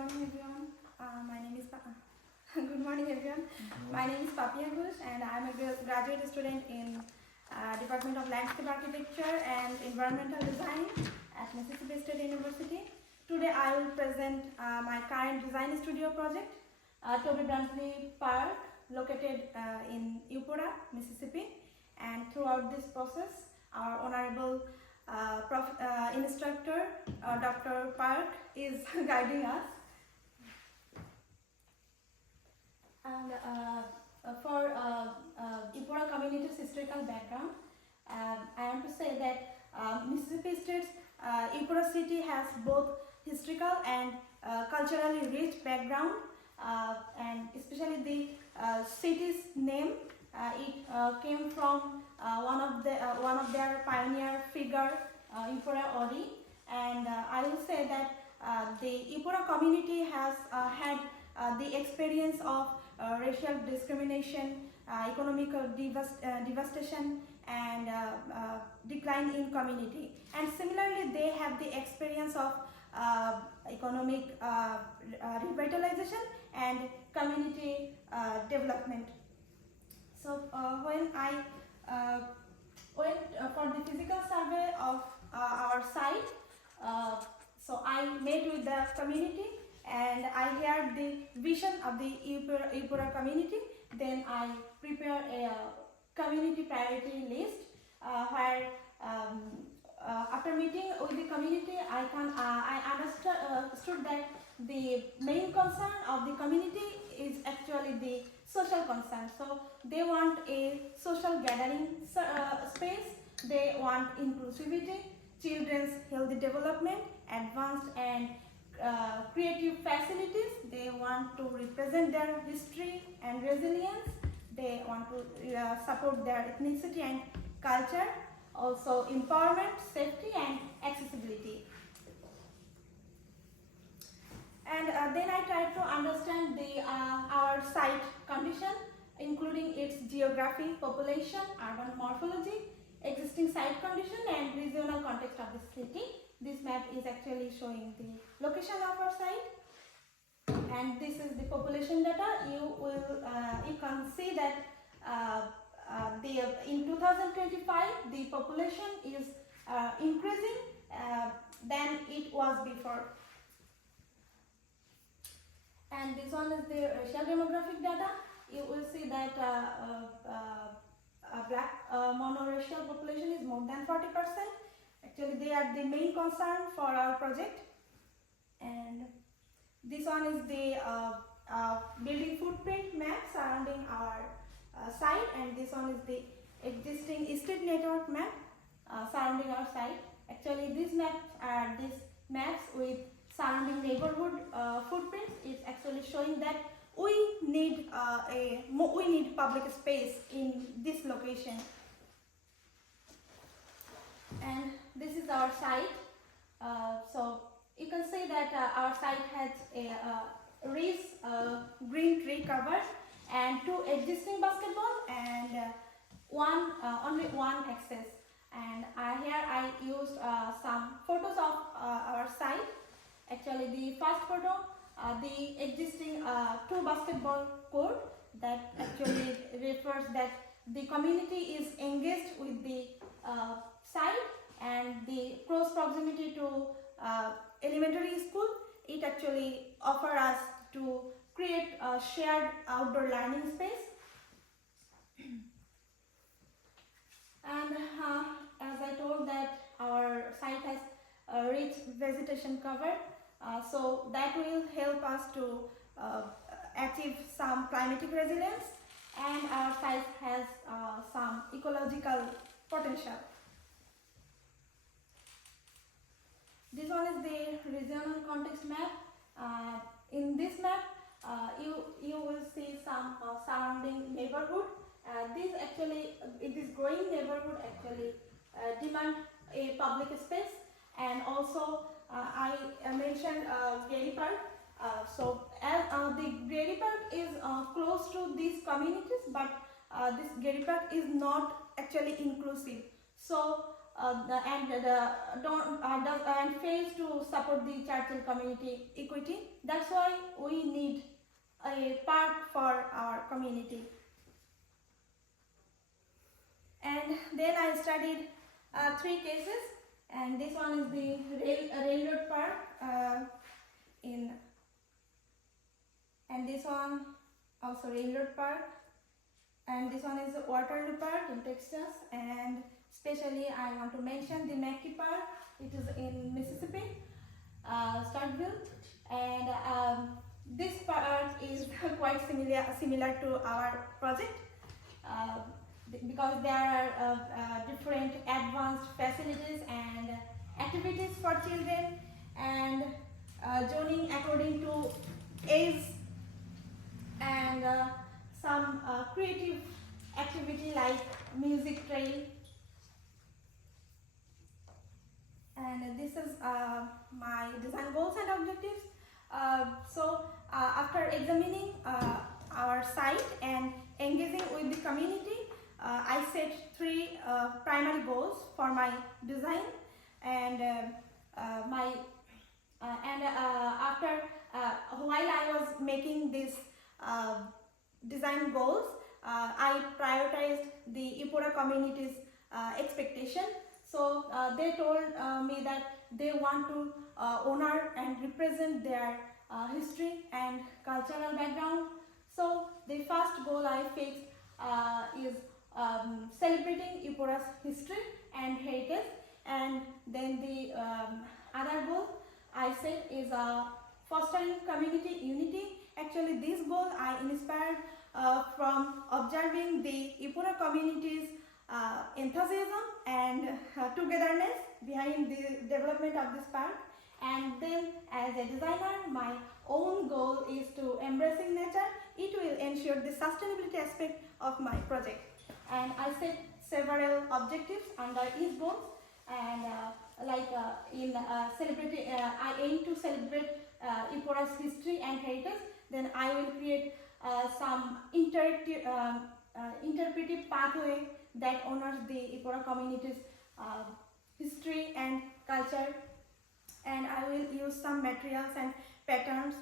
morning, everyone. My name is Good morning, everyone. My name is Papia and I am a graduate student in Department of Landscape Architecture and Environmental Design at Mississippi State University. Today, I will present my current design studio project, Toby Brantley Park, located in Eupora, Mississippi. And throughout this process, our honorable instructor, Dr. Park, is guiding us. And for Eupora community's historical background, I want to say that Mississippi State's Eupora city has both historical and culturally rich background, and especially the city's name. It came from one of their pioneer figure, Eupora Ori, and I will say that the Eupora community has had the experience of racial discrimination, economical devastation, and decline in community. And similarly, they have the experience of economic revitalization and community development. So when I went for the physical survey of our site, so I met with the community and I heard the vision of the Eupora community. Then I prepared a community priority list where after meeting with the community, I understood that the main concern of the community is actually the social concern. So they want a social gathering space, they want inclusivity, children's healthy development, advanced and creative facilities. They want to represent their history and resilience. They want to support their ethnicity and culture, also empowerment, safety and accessibility. And then I tried to understand our site condition, including its geography, population, urban morphology, existing site condition and regional context of the city. This map is actually showing the location of our site, and this is the population data. You can see that in 2025 the population is increasing than it was before. And this one is the racial demographic data. You will see that black monoracial population is more than 40%. Actually, they are the main concern for our project. And this one is the building footprint map surrounding our site, and this one is the existing street network map surrounding our site. Actually, these maps with surrounding neighborhood footprints is actually showing that we need public space in this location. And this is our site. So you can see that our site has a rich green tree cover and 2 existing basketball and only one access. And here I used some photos of our site. Actually, the first photo, the existing 2 basketball court, that actually refers that the community is engaged with the site, and the close proximity to elementary school, it actually offers us to create a shared outdoor learning space. And as I told that our site has a rich vegetation cover, so that will help us to achieve some climatic resilience, and our site has some ecological potential. This one is the regional context map. In this map, you will see some surrounding neighborhood. This growing neighborhood actually demand a public space, and also I mentioned Gary Park. So as the Gary Park is close to these communities, but this Gary Park is not actually inclusive. So and fails to support the Churchill community equity. That's why we need a park for our community. And then I studied 3 cases, and this one is the railroad park and this one also railroad park, and this one is the Waterloo Park in Texas, and especially I want to mention the Mackey Park. It is in Mississippi, Starkville, and this park is quite similar to our project because there are different advanced facilities and activities for children, and zoning according to age, and some creative activity like music trail. And this is my design goals and objectives. After examining our site and engaging with the community, I set 3 primary goals for my design, and after while I was making these design goals, I prioritized the Ipora community's expectation. So they told me that they want to honor and represent their history and cultural background. So the first goal I fixed is celebrating Ipora's history and heritage, and then the other goal I said is fostering community unity. Actually, this goal I inspired from observing the Ipora community's enthusiasm and togetherness behind the development of this park. And then as a designer, my own goal is to embracing nature. It will ensure the sustainability aspect of my project. And I set several objectives under each goal, and I aim to celebrate Ipora's history and heritage. Then I will create some interpretive pathway that honors the Ipora community's history and culture, and I will use some materials and patterns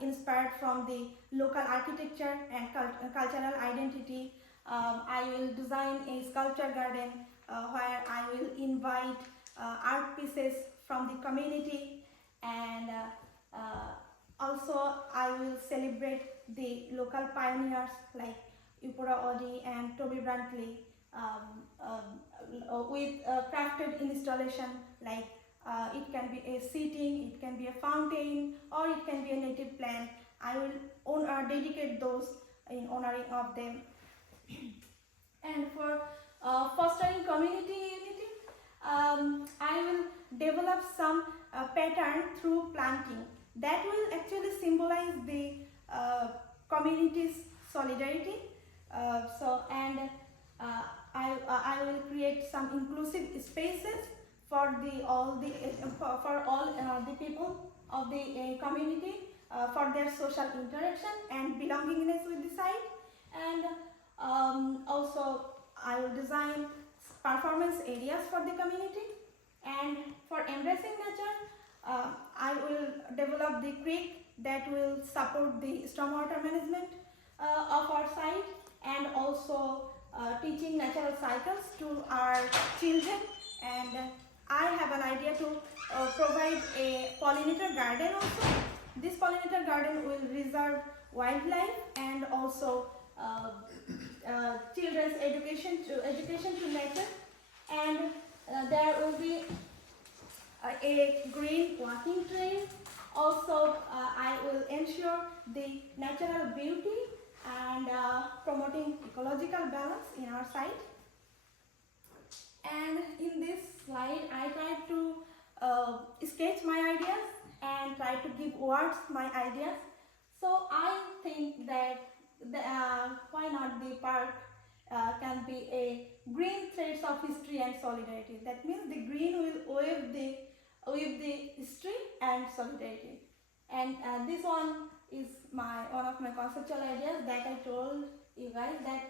inspired from the local architecture and cultural identity. I will design a sculpture garden where I will invite art pieces from the community, and also I will celebrate the local pioneers like Ipora Odi and Toby Brantley with crafted installation like it can be a seating, it can be a fountain, or it can be a native plant. I will dedicate those in honoring of them. And for fostering community unity, I will develop some pattern through planting that will actually symbolize the community's solidarity. I will create some inclusive spaces for all the people of the community for their social interaction and belongingness with the site. And also I will design performance areas for the community. And for embracing nature, I will develop the creek that will support the stormwater management of our site, and also teaching natural cycles to our children. And I have an idea to provide a pollinator garden also. This pollinator garden will reserve wildlife and also children's education to nature. And there will be a green walking trail. Also, I will ensure the natural beauty and promoting ecological balance in our site. And in this slide, I try to sketch my ideas and try to give words my ideas. So I think that why not the park can be a green threads of history and solidarity. That means the green will weave the history and solidarity. And this one is one of my conceptual ideas that I told you guys, that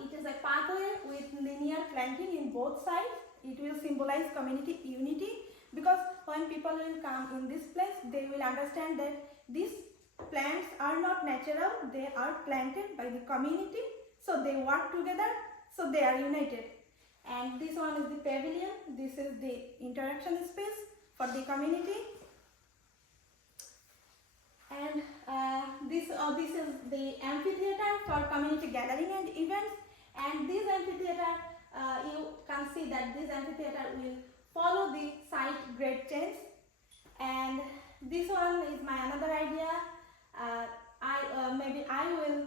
it is a pathway with linear planting in both sides, it will symbolize community unity, because when people will come in this place, they will understand that these plants are not natural, they are planted by the community, so they work together, so they are united. And this one is the pavilion, this is the interaction space for the community. And this is the amphitheater for community gathering and events. And this amphitheater, you can see that this amphitheater will follow the site grade change. And this one is my another idea. Maybe I will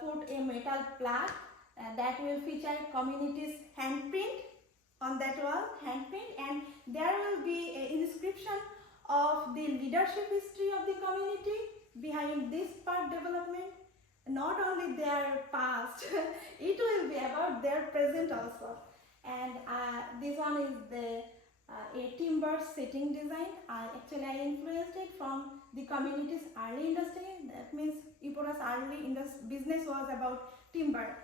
put a metal plaque that will feature community's handprint on that wall, handprint, and there will be an inscription of the leadership history of the community behind this park development. Not only their past, it will be about their present also. And this one is the a timber setting design. I influenced it from the community's early industry. That means Ipora's early business was about timber.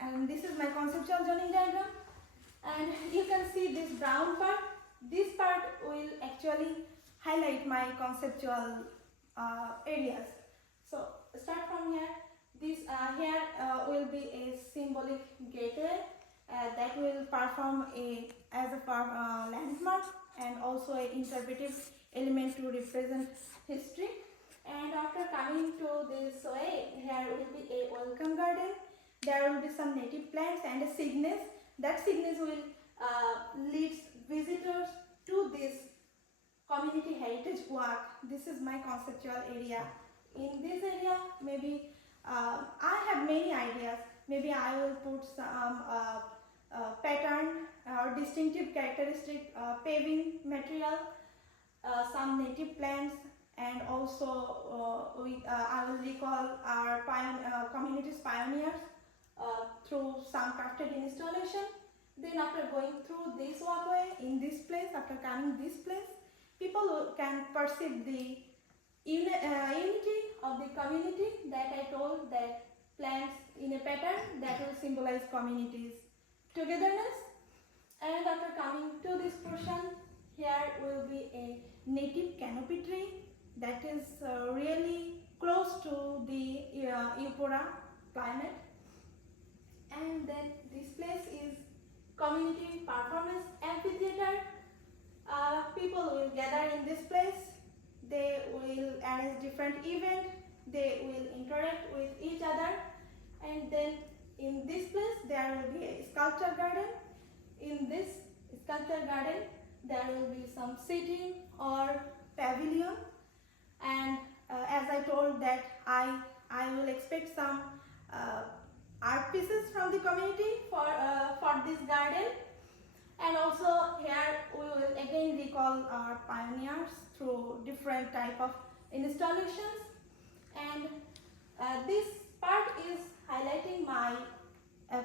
And this is my conceptual zoning diagram. And you can see this brown part. This part will actually highlight my conceptual areas. So start from here. This here will be a symbolic gateway that will perform as a landmark and also an interpretive element to represent history. And after coming to this way, here will be a welcome garden. There will be some native plants and a cygnus. That cygnus will lead visitors to this community heritage walk. This is my conceptual area. In this area, maybe I have many ideas. Maybe I will put some pattern or distinctive characteristic paving material, some native plants, and also I will recall our community's pioneers through some crafted installation. Then after going through this walkway in this place, after coming this place, people can perceive the unity of the community that I told, that plants in a pattern that will symbolize communities' togetherness. And after coming to this portion, here will be a native canopy tree that is really close to the Ipora climate. And then this place is community performance amphitheater. People will gather in this place. They will arrange different events. They will interact with each other. And then in this place there will be a sculpture garden. In this sculpture garden there will be some seating or pavilion. And as I told that I will expect some art pieces from the community for this garden. And also here we will again recall our pioneers through different type of installations. And this part is highlighting my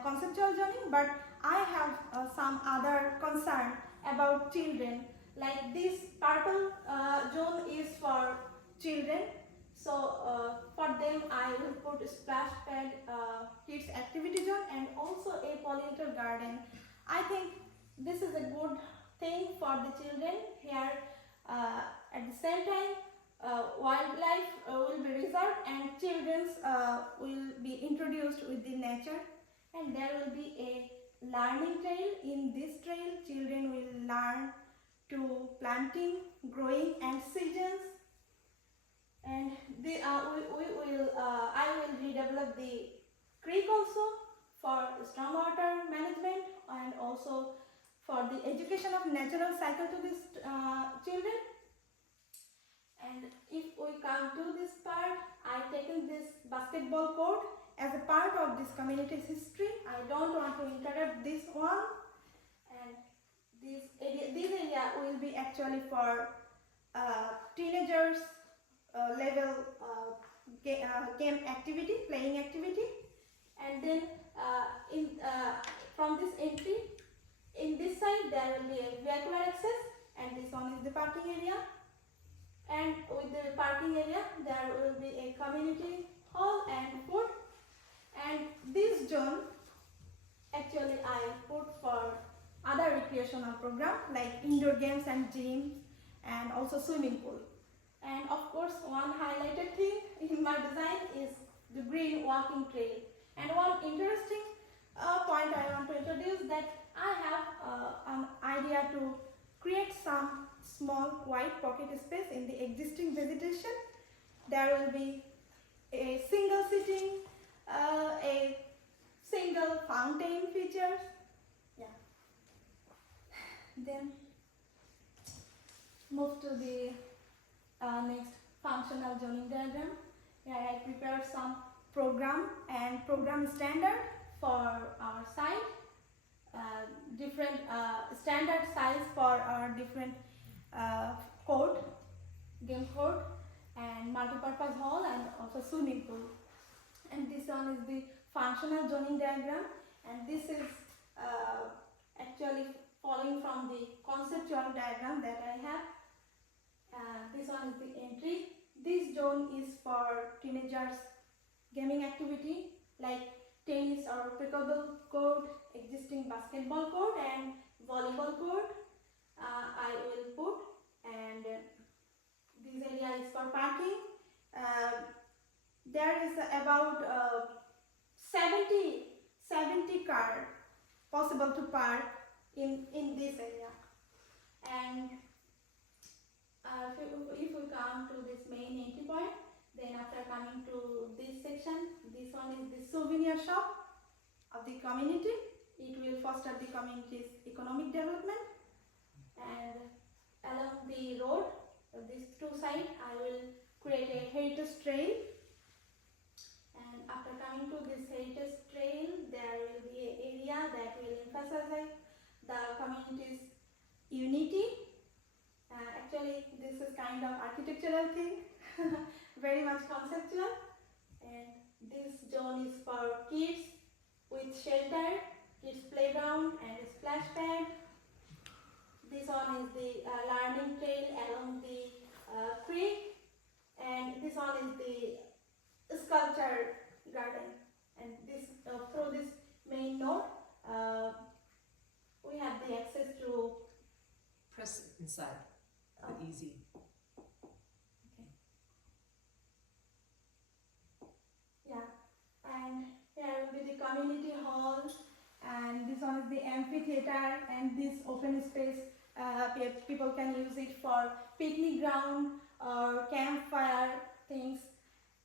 conceptual zoning, but I have some other concern about children. Like this purple zone is for children. So for them I will put a splash pad, kids activity zone, and also a pollinator garden. I think this is a good thing for the children. Here at the same time wildlife will be reserved and children will be introduced with the nature, and there will be a learning trail. In this trail children will learn to planting, growing and seasons. And I will redevelop the creek also for stormwater management and also for the education of natural cycle to these children. And if we come to this part, I've taken this basketball court as a part of this community's history. I don't want to interrupt this one. And this area will be actually for teenagers level game activity, playing activity. And then from this entry, in this side there will be a vehicular access, and this one is the parking area. And with the parking area there will be a community hall and food. And this zone actually I put for other recreational program like indoor games and gyms and also swimming pool. And of course, one highlighted thing in my design is the green walking trail. And one interesting point I want to introduce that I have an idea to create some small white pocket space in the existing vegetation. There will be a single sitting, a single fountain features. Yeah. Then move to the next functional zoning diagram. Here I prepared some program and program standard for our site. Different standard size for our different code, game code, and multi-purpose hall and also swimming pool. And this one is the functional zoning diagram, and this is actually following from the conceptual diagram that I have. This one is the entry. This zone is for teenagers gaming activity like tennis or pickleball court, existing basketball court and volleyball court. I will put, and this area is for parking. There is about 70 cars possible to park in this area. And if we come to this main entry point, then after coming to this section, this one is the souvenir shop of the community. It will foster the community's economic development. And along the road, these two sides, I will create a heritage trail. And after coming to this heritage trail, there will be an area that will emphasize the community's unity. Actually, this is kind of architectural thing, very much conceptual. And this zone is for kids with shelter, kids playground and splash pad. This one is the learning trail along the creek, and this one is the sculpture garden. And this through this main node, we have the access to press inside. Easy. Okay. Yeah, and here will be the community hall, and this one is the amphitheater, and this open space people can use it for picnic ground or campfire things.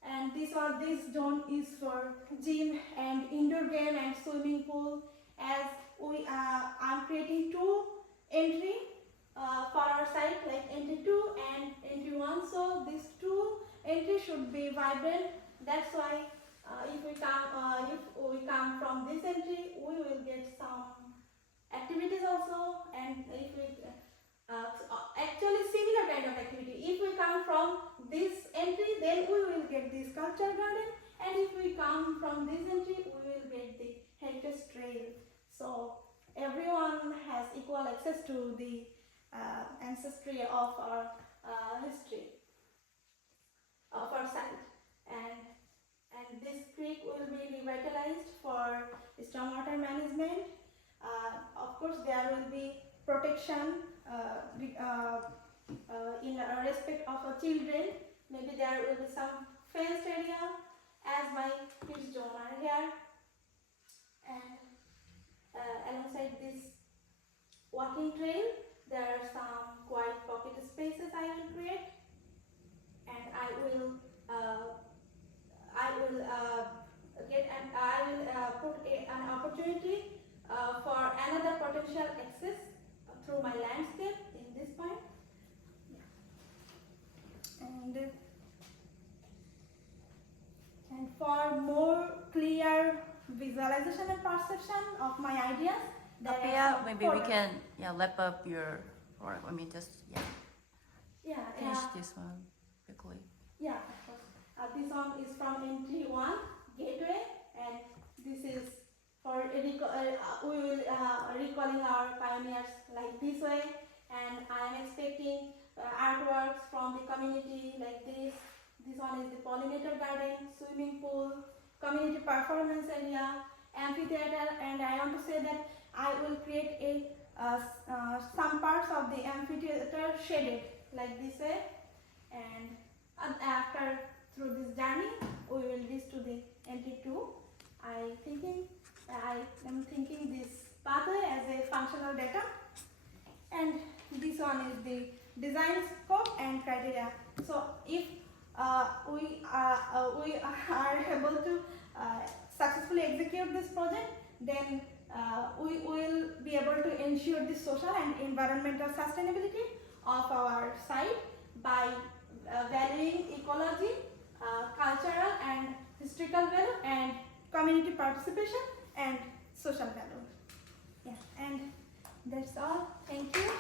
And this zone is for gym and indoor game and swimming pool. As we I'm creating two entry for our site, like entry 2 and entry 1. So these two entries should be vibrant. That's why if we come from this entry, we will get some activities also, and if we actually similar kind of activity. If we come from this entry, then we will get the sculpture garden, and if we come from this entry, we will get the heritage trail. So everyone has equal access to the ancestry of our history of our site, and this creek will be revitalized for stormwater management. Of course, there will be protection in respect of children. Maybe there will be some fenced area, as my kids zone are here, and alongside this walking trail, there are some quiet pocket spaces I will create, and I will put an opportunity for another potential access through my landscape in this point. Yeah. And for more clear visualization and perception of my ideas, Papia, maybe we can lap up your, or I mean just finish this one quickly. Yeah, of course. This one is from entry 1 gateway, and this is for we will recalling our pioneers like this way, and I am expecting artworks from the community like this. This one is the pollinator garden, swimming pool, community performance area, amphitheater, and I want to say that I will create a some parts of the amphitheater shaded like this way, and after through this journey we will reach to the entry 2. I am thinking this pathway as a functional data, and this one is the design scope and criteria. So if we are able to successfully execute this project, then we will be able to ensure the social and environmental sustainability of our site by valuing ecology, cultural and historical value, and community participation and social value. Yeah, and that's all. Thank you.